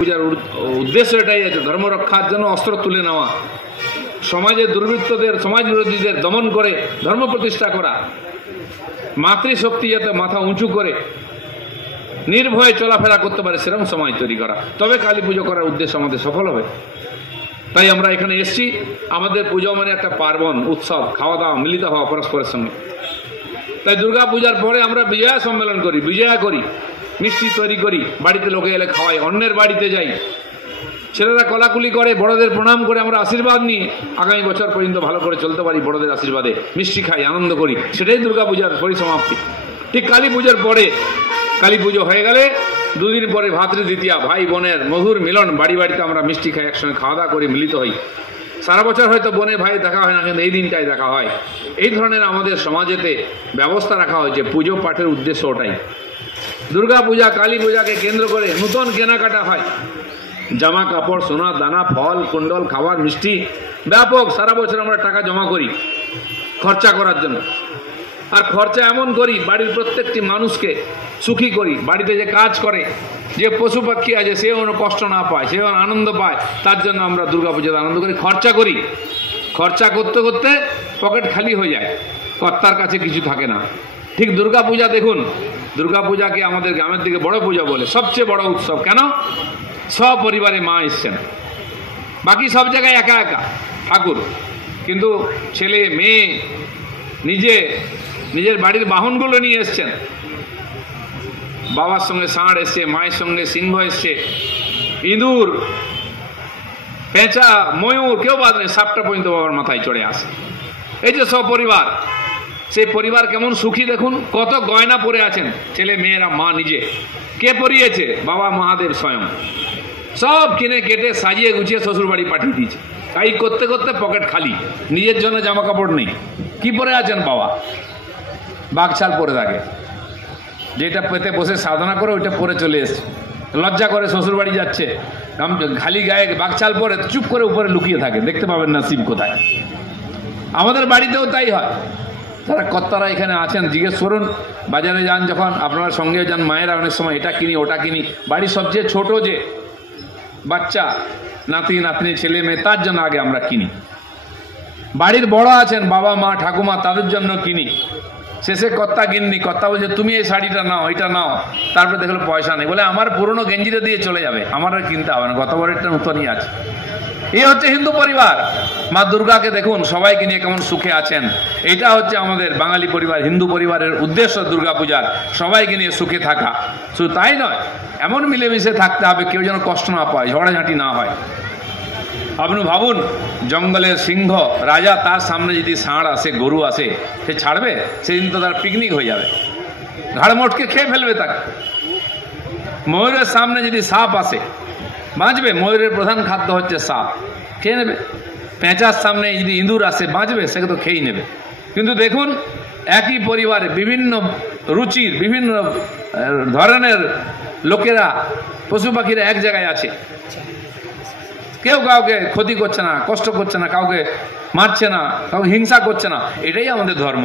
পূজার উদ্দেশ্য এটাই আছে, ধর্ম রক্ষার জন্য অস্ত্র তুলে নেওয়া, সমাজের দুর্বৃত্তদের, সমাজ বিরোধীদের দমন করে ধর্ম প্রতিষ্ঠা করা, মাতৃশক্তি যাতে মাথা উঁচু করে নির্ভয়ে চলাফেরা করতে পারে সেরকম সমাজ তৈরি করা, তবে কালী পুজো করার উদ্দেশ্য আমাদের সফল হবে। তাই আমরা এখানে এসেছি। আমাদের পুজো মানে একটা পার্বণ, উৎসব, খাওয়া দাওয়া, মিলিত হওয়া পরস্পরের সঙ্গে। তাই দুর্গা পূজার পরে আমরা বিজয়া সম্মেলন করি, বিজয়া করি, মিষ্টি তৈরি করি, বাড়িতে লোকে এলে খাওয়াই, অন্যের বাড়িতে যাই, ছেলেরা কলাকুলি করে, বড়দের প্রণাম করে আমরা আশীর্বাদ নিয়ে আগামী বছর পর্যন্ত ভালো করে চলতে পারি। বড়দের আশীর্বাদে মিষ্টি খাই, আনন্দ করি, সেটাই দুর্গা পূজার পরিসমাপ্তি। ঠিক কালী পুজোর পরে, কালী পুজো হয়ে গেলে দুদিন পরে ভাতৃ দ্বিতীয়া, ভাই বোনের মধুর মিলন, বাড়ি বাড়িতে আমরা মিষ্টি খাই, একসঙ্গে খাওয়া দাওয়া করি, মিলিত হই। সারা বছর হয়তো বোনে ভাই দেখা হয় না, কিন্তু এই দিনটাই দেখা হয়। এই ধরনের আমাদের সমাজেতে ব্যবস্থা রাখা হয়েছে। পুজো পাঠের উদ্দেশ্য ওটাই। দুর্গা পূজা, কালী পূজাকে কেন্দ্র করে নূতন কেনাকাটা হয়, জামা কাপড়, সোনা দানা, ফল কুণ্ডল, খাবার, মিষ্টি, ব্যাপক সারা বছর আমরা টাকা জমা করি খরচা করার জন্য। আর খরচা এমন করি, বাড়ির প্রত্যেকটি মানুষকে সুখী করি। বাড়িতে যে কাজ করে, যে পশু পাখি আছে, সেও কষ্ট না পায়, সেও আনন্দ পায়, তার জন্য আমরা দুর্গা পুজোতে আনন্দ করি, খরচা করি। খরচা করতে করতে পকেট খালি হয়ে যায়, কর্তার কাছে কিছু থাকে না। ঠিক দুর্গা পূজা দেখুন, দুর্গা পূজাকে আমাদের গ্রামের দিকে বড় পূজা বলে, সবচেয়ে বড় উৎসব। কেন? সপরিবারে মা এসছেন, বাকি সব জায়গায় একা একা ঠাকুর, কিন্তু ছেলে মেয়ে নিজের বাড়ির বাহনগুলো নিয়ে এসছেন। বাবার সঙ্গে ষাঁড় এসছে, মায়ের সঙ্গে সিংহ এসছে, ইঁদুর, পেঁচা, ময়ূর, কেউ বাদ নেই, সাপটা পর্যন্ত বাবার মাথায় চড়ে আসে। এই যে সপরিবার, সেই পরিবার কেমন সুখী দেখুন। কত গয়না পরে আছেন ছেলে মেয়েরা, মা নিজে। কে পরিয়েছে? বাবা মহাদেব স্বয়ং। সব কিনে কেটে সাজিয়ে গুছিয়ে শ্বশুর বাড়ি পাঠিয়ে দিয়েছে। তাই করতে করতে পকেট খালি, নিজের জন্য জামা কাপড় নেই। কি পরে আছেন বাবা? বাঘছাল পরে থাকে, যেটা পেতে বসে সাধনা করে ওইটা পরে চলে এসছে। লজ্জা করে শ্বশুর বাড়ি যাচ্ছে, খালি গায়ে বাঘছাল পরে চুপ করে উপরে লুকিয়ে থাকে, দেখতে পাবেন না শিব কোথায়। আমাদের বাড়িতেও তাই হয়। যারা কর্তারা এখানে আছেন জিজ্ঞেস করুন, বাজারে যান যখন, আপনারা সঙ্গে যান, মায়েরা অনেক সময় এটা কিনি ওটা কিনি, বাড়ির সবচেয়ে ছোট যে বাচ্চা, নাতি নাতনি, ছেলে মেয়ে, তার জন্য আগে আমরা কিনি। বাড়ির বড় আছেন, বাবা মা ঠাকুমা, তাদের জন্য কিনি। শেষে কর্তা কিননি, কর্তা বলছে তুমি এই শাড়িটা নাও, এটা নাও। তারপরে দেখলো পয়সা নেই, বলে আমার পুরনো গেঞ্জিটা দিয়ে চলে যাবে, আমার আর কিনতে হবে না, গতবারেরটা নতুনই আছে। এই হচ্ছে হিন্দু পরিবার। মা দুর্গাকে দেখুন, সবাইকে নিয়ে কেমন সুখে আছেন। এটা হচ্ছে আমাদের বাঙালি পরিবার, হিন্দু পরিবারের উদ্দেশ্য দুর্গা পূজার, সবাইকে নিয়ে সুখে থাকা। শুধু তাই নয়, এমন মিলেমিশে থাকতে হবে, কেউ যেন কষ্ট না পায়, ঝগড়াঝাঁটি না হয়। আপনি ভাবুন, জঙ্গলের সিংহ রাজা, তার সামনে যদি ষাঁড় আসে, গরু আসে, সে ছাড়বে? সেদিন তো তার পিকনিক হয়ে যাবে, ঘাড় মোটকে খেয়ে ফেলবে তাকে। ময়ূরের সামনে যদি সাপ আসে, বাঁচবে? ময়ূরের প্রধান খাদ্য হচ্ছে সাপ, খেয়ে নেবে। পেঁচার সামনে যদি ইঁদুর আসে, বাঁচবে? সেকে তো খেয়েই নেবে। কিন্তু দেখুন, একই পরিবারে বিভিন্ন রুচির, বিভিন্ন ধরনের লোকেরা, পশু পাখিরা এক জায়গায় আছে, কেউ কাউকে ক্ষতি করছে না, কষ্ট করছে না, কাউকে মারছে না, কাউকে হিংসা করছে না। এটাই আমাদের ধর্ম।